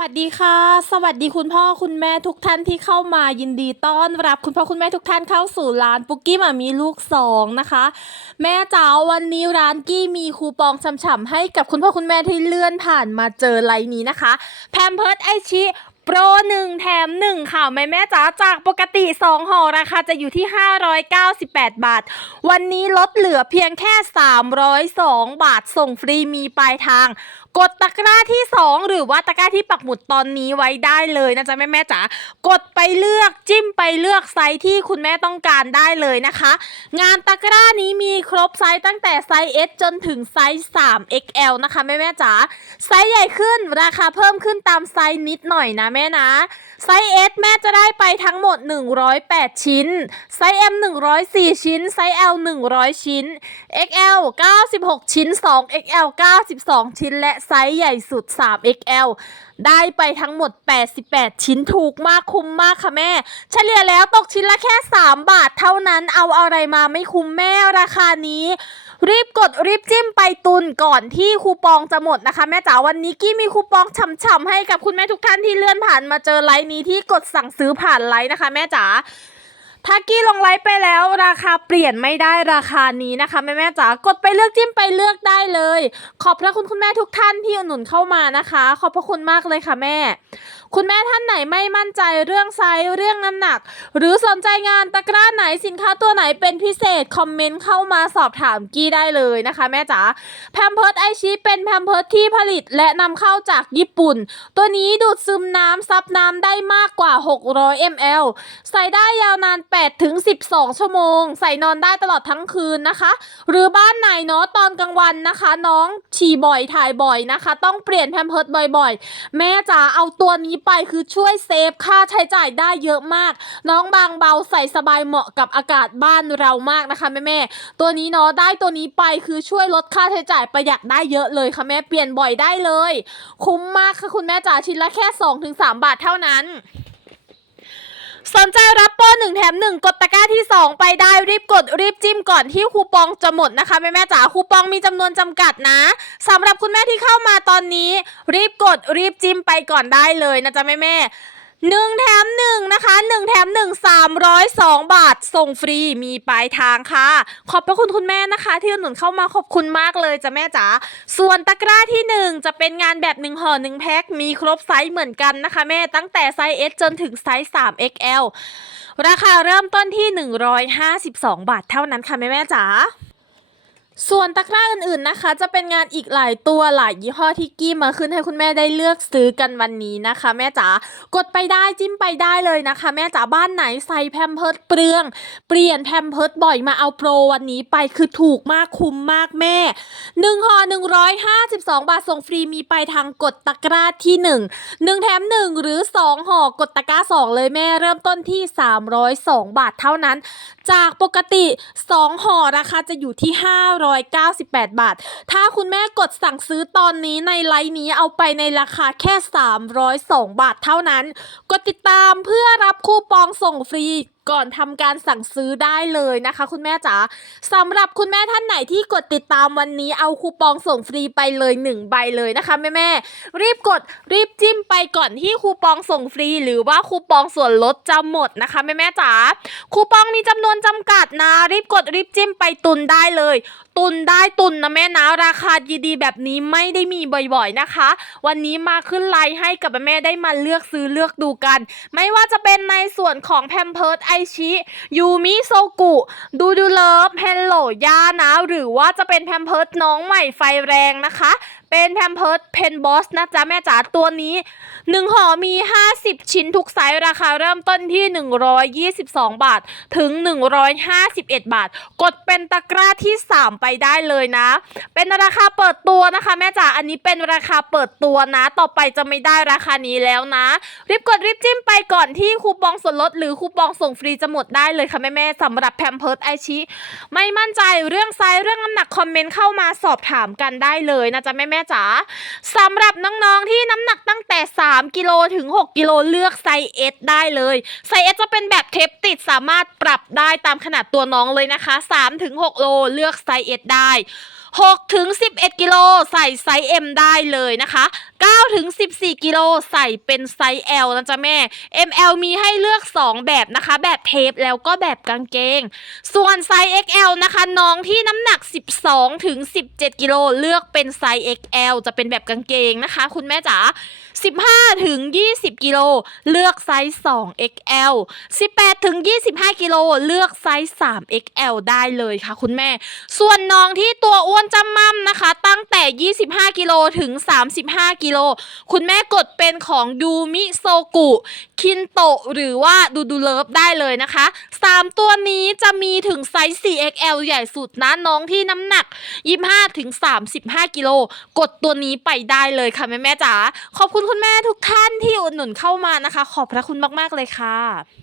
วัสดีค่ะ สวัสดีคุณพ่อคุณแม่ทุกท่านที่เข้ามายินดีต้อนรับคุณพ่อคุณแม่ทุกท่านเข้าสู่ร้านปุกกี้มามีลูกสองนะคะ แม่จ๋าวันนี้ร้านกี้มีคูปองฉ่ำๆให้กับคุณพ่อคุณแม่ที่เลื่อนผ่านมาเจอไลน์นี้นะคะ แพมเพิร์ดไอชิโปรหนึ่งแถมหนึ่งค่ะแม่แม่จ๋าจากปกติ2ห่อราคาจะอยู่ที่ 598 บาท วันนี้ลดเหลือเพียงแค่ 302 บาทส่งฟรีมีปลายทางกดตะกร้าที่ 2 หรือว่าตะกร้าที่ปักหมุดตอนนี้ไว้ได้เลยนะจ๊ะแม่แม่จ๋ากดไปเลือกจิ้มไปเลือกไซส์ที่คุณแม่ต้องการได้เลยนะคะ งานตะกร้านี้มีครบไซส์ตั้งแต่ไซส์ S จนถึงไซส์ 3XL นะคะแม่แม่จ๋าไซส์ใหญ่ขึ้นราคาเพิ่มขึ้นตามไซส์นิดหน่อยนะแม่นะ ไซส์ S แม่จะได้ไปทั้งหมด 108 ชิ้น ไซส์ M 104 ชิ้น ไซส์ L 100 ชิ้น XL 96 ชิ้น 2XL 92 ชิ้นและไซส์ใหญ่สุด 3XL ได้ไปทั้งหมด 88 ชิ้นถูกมากคุ้มมากค่ะแม่ เฉลี่ยแล้วตกชิ้นละแค่ 3 บาทเท่านั้นเอาอะไรมาไม่คุ้มแม่ราคานี้ รีบกดรีบจิ้มไปตุนก่อนที่คูปองจะหมดนะคะ แม่จ๋าวันนี้กี้มีคูปองฉ่ำๆให้กับคุณแม่ทุกท่านที่เลื่อนผ่านมาเจอไลน์นี้ที่กดสั่งซื้อผ่านไลน์นะคะ แม่จ๋า ถ้ากี้ลงไลฟ์ไปแล้วราคาเปลี่ยนไม่ได้ราคานี้นะคะแม่แม่จ๋ากดไปเลือกจิ้มไปเลือกได้เลย ขอบพระคุณคุณแม่ทุกท่านที่อุดหนุนเข้ามานะคะ ขอบพระคุณมากเลยค่ะแม่ คุณแม่ท่านไหนไม่มั่นใจเรื่องไซส์เรื่องน้ำหนัก หรือสนใจงานตะกร้าไหนสินค้าตัวไหนเป็นพิเศษคอมเมนต์เข้ามาสอบถามกี้ได้เลยนะคะ แม่จ๋าแพมเพิร์ดไอชีเป็นแพมเพิร์ดที่ผลิตและนำเข้าจากญี่ปุ่น ตัวนี้ดูดซึมน้ำซับน้ำได้มากกว่า 600 ml ใส่ได้ยาวนาน8ถึง12 ชั่วโมง ใส่นอนได้ตลอดทั้งคืนนะคะ หรือบ้านไหนเนาะตอนกลางวันนะคะ น้องฉี่บ่อยถ่ายบ่อยนะคะ ต้องเปลี่ยนแพมเพิร์ดบ่อยๆ แม่จ๋าเอาตัวนี้ไปคือช่วยเซฟค่าใช้จ่ายได้เยอะมาก น้องบางเบาใส่สบายเหมาะกับอากาศบ้านเรามากนะคะแม่ๆตัวนี้เนาะได้ตัวนี้ไปคือช่วยลดค่าใช้จ่ายประหยัดได้เยอะเลยค่ะแม่เปลี่ยนบ่อยได้เลย คุ้มมากค่ะคุณแม่จ๋าชิ้นละแค่ 2-3 บาทเท่านั้น สนใจรับโปรหนึ่งแถมหนึ่งกดตะกร้าที่ 2 ไปได้รีบกดรีบจิ้มก่อนที่คูปองจะหมดนะคะแม่แม่จ๋าคูปองมีจำนวนจำกัดนะสำหรับคุณแม่ที่เข้ามาตอนนี้ รีบกดรีบจิ้มไปก่อนได้เลยนะจ๊ะแม่แม่หนึ่งแถมหนึ่ง มหนึ่งสามร้อยสองบาทส่งฟรีมีปลายทางค่ะ ขอบพระคุณคุณแม่นะคะ ที่อุดหนุนเข้ามาขอบคุณมากเลยจ้ะแม่จ๋าส่วนตะกร้าที่หนึ่งจะเป็นงานแบบหนึ่งห่อหนึ่งแพ็คมีครบไซส์เหมือนกันนะคะ แม่ตั้งแต่ไซส์ S จนถึงไซส์ 3XL ราคาเริ่มต้นที่ 152 บาทเท่านั้นค่ะแม่แม่จ๋า ส่วนตะกร้าอื่นๆนะคะ จะเป็นงานอีกหลายตัวหลายยี่ห้อที่กี้มาขึ้นให้คุณแม่ได้เลือกซื้อกันวันนี้นะคะ แม่จ๋ากดไปได้จิ้มไปได้เลยนะคะ แม่จ๋าบ้านไหนใส่แพมเพิร์ดเปลือง เปลี่ยนแพมเพิร์ดบ่อยมาเอาโปรวันนี้ไปคือถูกมากคุ้มมากแม่หนึ่งห่อหนึ่งร้อยห้าสิบสองบาทส่งฟรีมีไปทางกดตะกร้าที่หนึ่งหนึ่งแถมหนึ่งหรือสองห่อกดตะกร้าสองเลยแม่เริ่มต้นที่สามร้อยสองบาทเท่านั้น จากปกติ 2ห่อราคาจะอยู่ที่598 บาท ถ้าคุณแม่กดสั่งซื้อตอนนี้ในไลน์นี้เอาไปในราคาแค่ 302 บาทเท่านั้น กดติดตามเพื่อรับคูปองส่งฟรีก่อนทำการสั่งซื้อได้เลยนะคะ คุณแม่จ๋าสำหรับคุณแม่ท่านไหนที่กดติดตามวันนี้เอาคูปองส่งฟรีไปเลย 1 ใบเลยนะคะแม่แม่รีบกดรีบจิ้มไปก่อนที่คูปองส่งฟรี หรือว่าคูปองส่วนลดจะหมดนะคะแม่แม่จ๋าคูปองมีจำนวนจำกัดนะ รีบกดรีบจิ้มไปตุนได้เลย ตุนได้ตุนนะแม่นะราคาดีๆแบบนี้ไม่ได้มีบ่อยๆนะคะ วันนี้มาขึ้นไลน์ให้กับแม่ได้มาเลือกซื้อเลือกดูกัน ไม่ว่าจะเป็นในส่วนของแพมเพิร์ดไอชิยูมิโซกุดูดูเลิฟเฮลโลย่านะ หรือว่าจะเป็นแพมเพิร์สน้องใหม่ไฟแรงนะคะ เป็นแพมเพิร์ดเพนบอสนะจ๊ะแม่จ๋าตัวนี้หนึ่งห่อมี 50 ชิ้นทุกไซส์ราคาเริ่มต้นที่ 122 บาท ถึง 151 บาท กดเป็นตะกร้าที่ 3 ไปได้เลยนะ เป็นราคาเปิดตัวนะคะ แม่จ๋าอันนี้เป็นราคาเปิดตัวนะ ต่อไปจะไม่ได้ราคานี้แล้วนะ รีบกดรีบจิ้มไปก่อนที่คูปองส่วนลดหรือคูปองส่งฟรีจะหมดได้เลยค่ะแม่ๆสำหรับแพมเพิร์ดไอชิไม่มั่นใจเรื่องไซส์เรื่องน้ำหนักคอมเมนต์เข้ามาสอบถามกันได้เลยนะจ๊ะแม่ๆจ๋าสำหรับน้องๆที่น้ำหนักตั้งแต่ 3 กิโลถึง 6 กิโลเลือกไซส์ S ได้เลยไซส์ S จะเป็นแบบเทปติดสามารถปรับได้ตามขนาดตัวน้องเลยนะคะ3ถึง6โลเลือกไซส์ S ได้ 6ถึง11 กิโลใส่ไซส์ M ได้เลยนะคะ9ถึง14 กิโลใส่เป็นไซส์ L นะจ๊ะแม่ ML มีให้เลือก 2 แบบนะคะ แบบเทปแล้วก็แบบกางเกง ส่วนไซส์ XL นะคะน้องที่น้ำหนัก 12ถึง17 กิโลเลือกเป็นไซส์ XL จะเป็นแบบกางเกงนะคะ คุณแม่จ๋า15ถึง20 กิโลเลือกไซส์ 2 XL 18ถึง25 กิโลเลือกไซส์ 3 XL ได้เลยค่ะ คุณแม่ ส่วนน้องที่ตัวอ้วนนจำมั่มนะคะ ตั้งแต่ 25 กิโลถึง 35 กิโล คุณแม่กดเป็นของดูมิโซกุ คินโตหรือว่าดูดูเลิฟได้เลยนะคะ 3 ตัวนี้จะมีถึงไซส์ 4XL ใหญ่สุดนะน้องที่น้ำหนัก 25ถึง35 กิโล กดตัวนี้ไปได้เลยค่ะแม่แม่จ๋า ขอบคุณคุณแม่ทุกท่านที่อุดหนุนเข้ามานะคะ ขอบพระคุณมาก ๆ เลยค่ะ